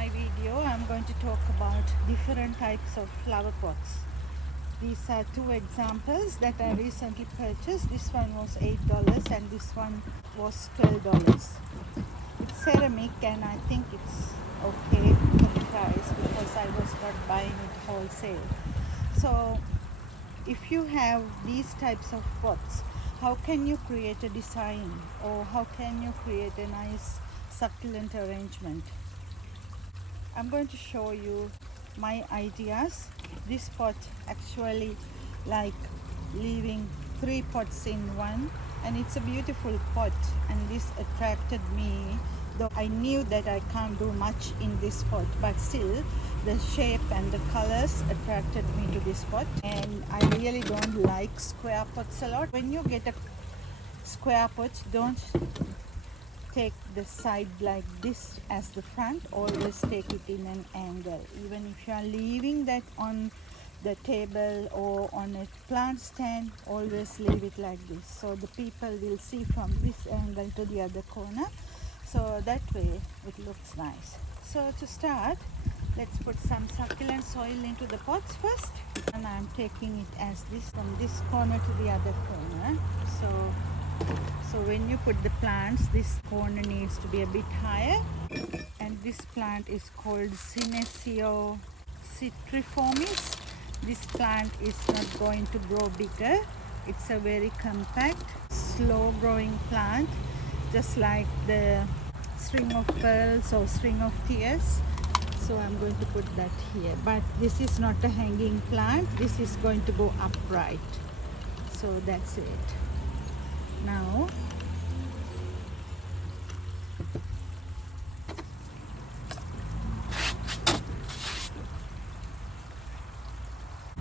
my video, I'm going to talk about different types of flower pots. These are two examples that I recently purchased. This one was $8 and this one was $12. It's ceramic and I think it's okay for the price because I was not buying it wholesale. So if you have these types of pots, how can you create a design or how can you create a nice succulent arrangement? I'm going to show you my ideas. This pot actually like leaving 3 pots in one, and it's a beautiful pot, and this attracted me, though I knew that I can't do much in this pot, but still the shape and the colors attracted me to this pot. And I really don't like square pots a lot. When you get a square pot, don't take the side like this as the front, always take it in an angle. Even if you are leaving that on the table or on a plant stand, always leave it like this, so the people will see from this angle to the other corner, so that way it looks nice. So to start, let's put some succulent soil into the pots first, and I'm taking it as this, from this corner to the other corner. So when you put the plants, this corner needs to be a bit higher. And this plant is called Senecio citriformis. This plant is not going to grow bigger. It's a very compact, slow growing plant, just like the string of pearls or string of tears. So I'm going to put that here. But this is not a hanging plant. This is going to go upright. So that's it. Now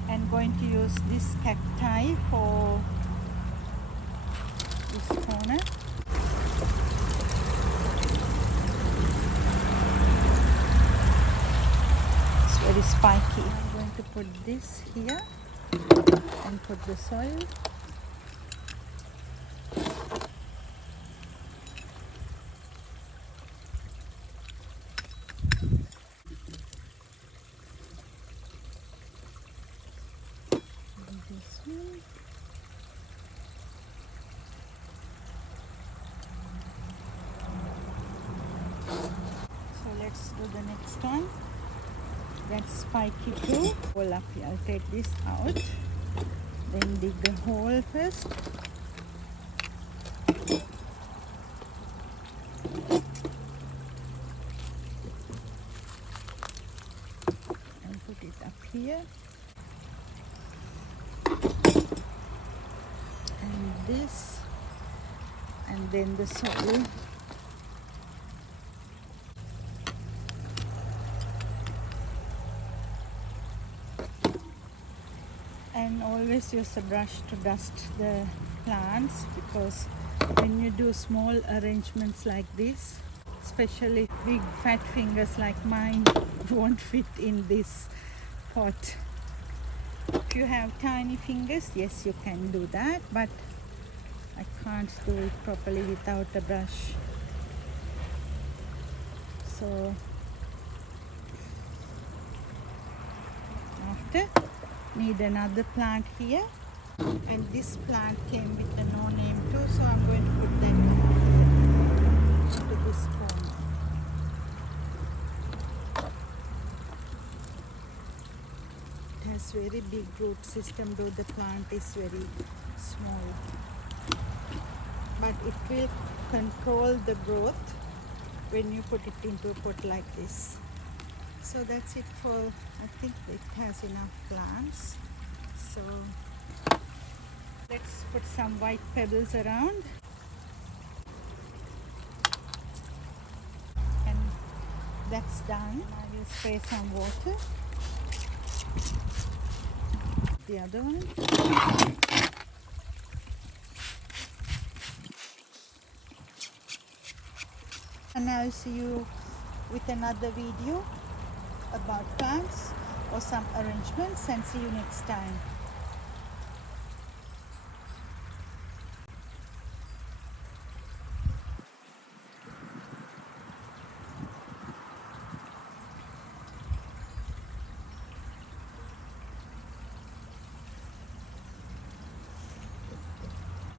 I'm going to use this cacti for this corner. It's very spiky. I'm going to put this here and put the soil. This one. So let's do the next one. That's spiky too. Hole up here. I'll take this out. Then dig the hole first. And put it up here. This, and then the soil. And always use a brush to dust the plants, because when you do small arrangements like this, especially big fat fingers like mine won't fit in this pot. If you have tiny fingers, yes, you can do that, but I can't do it properly without a brush. So after, need another plant here, and this plant came with a no name too, so I'm going to put them into this corner. It has very big root system, though the plant is very small, but it will control the growth when you put it into a pot like this. So that's it for, I think it has enough plants. So let's put some white pebbles around, and that's done. I will spray some water. The other one. And I'll see you with another video about plants or some arrangements, and see you next time.